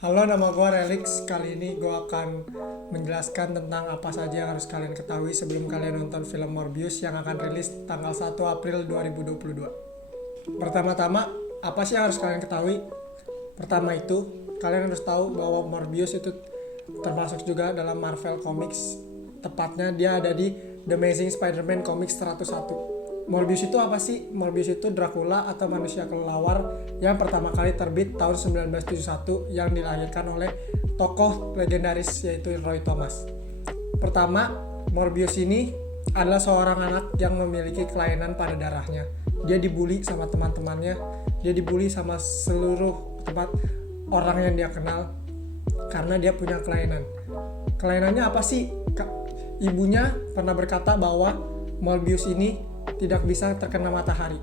Halo, nama gue Relix. Kali ini gue akan menjelaskan tentang apa saja yang harus kalian ketahui sebelum kalian nonton film Morbius yang akan rilis tanggal 1 April 2022. Pertama-tama, apa sih yang harus kalian ketahui? Pertama itu, kalian harus tahu bahwa Morbius itu termasuk juga dalam Marvel Comics. Tepatnya dia ada di The Amazing Spider-Man Comics 101. Morbius itu apa sih? Morbius itu Dracula atau manusia kelelawar yang pertama kali terbit tahun 1971 yang dilahirkan oleh tokoh legendaris yaitu Roy Thomas. Pertama, Morbius ini adalah seorang anak yang memiliki kelainan pada darahnya. Dia dibully sama teman-temannya, dia dibully sama seluruh tempat orang yang dia kenal karena dia punya kelainan. Kelainannya apa sih? Ibunya pernah berkata bahwa Morbius ini tidak bisa terkena matahari.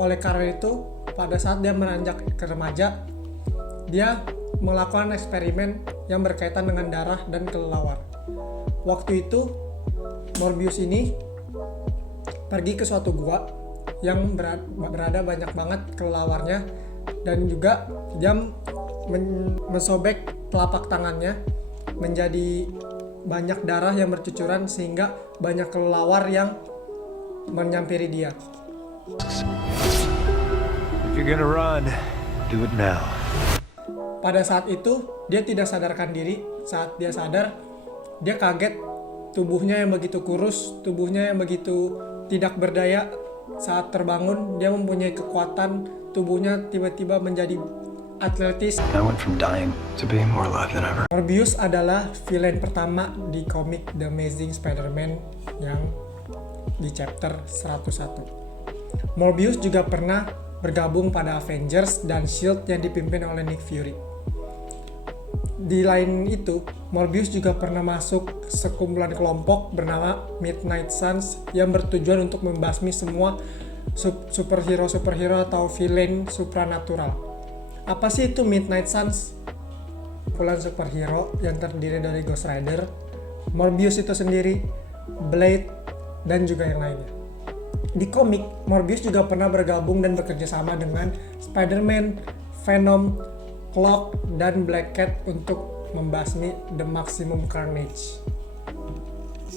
Oleh karena itu, pada saat dia meranjak ke remaja, dia melakukan eksperimen yang berkaitan dengan darah dan kelelawar. Waktu itu, Morbius ini pergi ke suatu gua yang berada banyak banget kelelawarnya, dan juga dia mensobek telapak tangannya menjadi banyak darah yang bercucuran sehingga banyak kelelawar yang menyampiri dia. If you're gonna run, do it now. Pada saat itu, dia tidak sadarkan diri. Saat dia sadar, dia kaget. Tubuhnya yang begitu kurus, tubuhnya yang begitu tidak berdaya. Saat terbangun, dia mempunyai kekuatan. Tubuhnya tiba-tiba menjadi atletis. I went from dying to being more alive than ever. Morbius adalah villain pertama di komik The Amazing Spider-Man yang di chapter 101. Morbius juga pernah bergabung pada Avengers dan S.H.I.E.L.D. yang dipimpin oleh Nick Fury. Di lain itu, Morbius juga pernah masuk sekumpulan kelompok bernama Midnight Suns yang bertujuan untuk membasmi semua superhero atau villain supranatural. Apa sih itu Midnight Suns? Kumpulan superhero yang terdiri dari Ghost Rider, Morbius itu sendiri, Blade, dan juga yang lainnya. Di komik, Morbius juga pernah bergabung dan bekerja sama dengan Spider-Man, Venom, Cloak, dan Black Cat untuk membasmi The Maximum Carnage.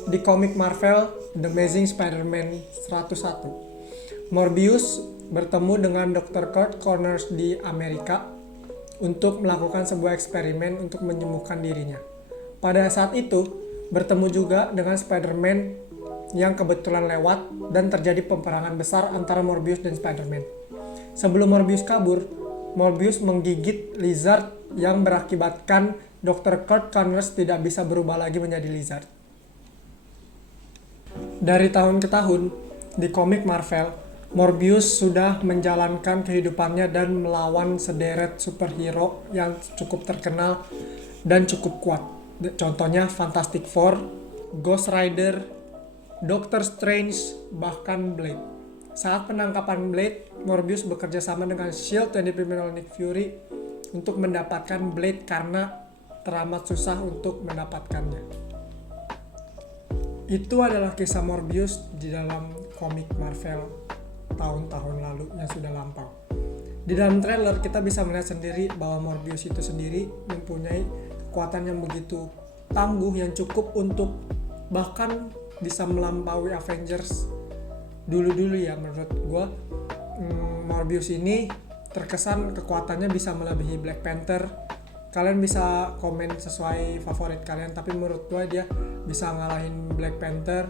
Di komik Marvel, The Amazing Spider-Man 101, Morbius bertemu dengan Dr. Kurt Connors di Amerika untuk melakukan sebuah eksperimen untuk menyembuhkan dirinya. Pada saat itu, bertemu juga dengan Spider-Man yang kebetulan lewat dan terjadi peperangan besar antara Morbius dan Spider-Man. Sebelum Morbius kabur, Morbius menggigit lizard yang berakibatkan Dr. Kurt Connors tidak bisa berubah lagi menjadi lizard. Dari tahun ke tahun, di komik Marvel, Morbius sudah menjalankan kehidupannya dan melawan sederet superhero yang cukup terkenal dan cukup kuat. Contohnya Fantastic Four, Ghost Rider, Doctor Strange, bahkan Blade. Saat penangkapan Blade, Morbius bekerja sama dengan S.H.I.E.L.D. yang dipimpin oleh Nick Fury untuk mendapatkan Blade karena teramat susah untuk mendapatkannya. Itu adalah kisah Morbius di dalam komik Marvel tahun-tahun lalu yang sudah lampau. Di dalam trailer kita bisa melihat sendiri bahwa Morbius itu sendiri mempunyai kekuatan yang begitu tangguh yang cukup untuk bahkan bisa melampaui Avengers dulu-dulu ya. Menurut gue Morbius ini terkesan kekuatannya bisa melebihi Black Panther. Kalian bisa komen sesuai favorit kalian, tapi menurut gue dia bisa ngalahin Black Panther,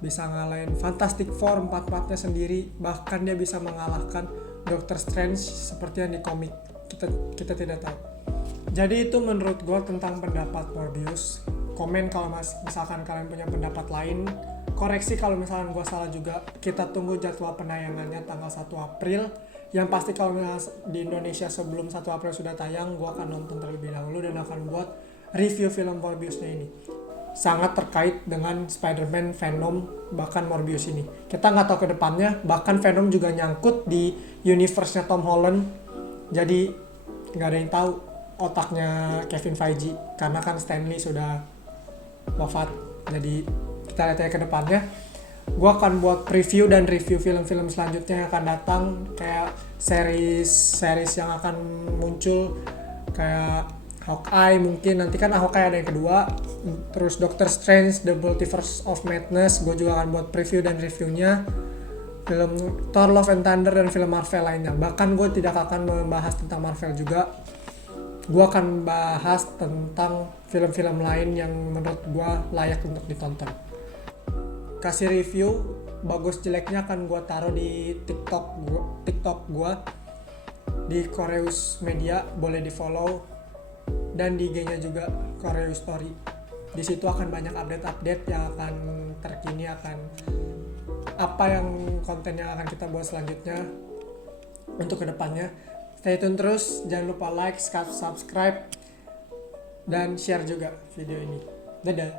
bisa ngalahin Fantastic Four 4-4-nya sendiri, bahkan dia bisa mengalahkan Doctor Strange seperti yang di komik. Kita tidak tahu. Jadi itu menurut gue tentang pendapat Morbius. Komen kalau misalkan kalian punya pendapat lain. Koreksi kalau misalkan gue salah juga. Kita tunggu jadwal penayangannya tanggal 1 April. Yang pasti kalau misalkan di Indonesia sebelum 1 April sudah tayang, gue akan nonton terlebih dahulu dan akan buat review film Morbiusnya ini. Sangat terkait dengan Spider-Man, Venom, bahkan Morbius ini. Kita nggak tahu ke depannya, bahkan Venom juga nyangkut di universe-nya Tom Holland. Jadi nggak ada yang tahu otaknya Kevin Feige, karena kan Stanley sudah wafat. Jadi kita lihat aja ke depannya. Gue akan buat preview dan review film-film selanjutnya yang akan datang, kayak series yang akan muncul, kayak Hawkeye mungkin nanti kan Hawkeye ada yang kedua, terus Doctor Strange The Multiverse of Madness gue juga akan buat preview dan reviewnya, film Thor Love and Thunder dan film Marvel lainnya. Bahkan gue tidak akan membahas tentang Marvel juga, gue akan bahas tentang film-film lain yang menurut gue layak untuk ditonton. Kasih review bagus jeleknya akan gue taruh di TikTok gue di Koreus Media, boleh di follow, dan di IG-nya juga Koreus Story. Di situ akan banyak update-update yang akan terkini, akan apa yang konten yang akan kita buat selanjutnya untuk kedepannya. Stay tune terus, jangan lupa like, subscribe, dan share juga video ini. Dadah.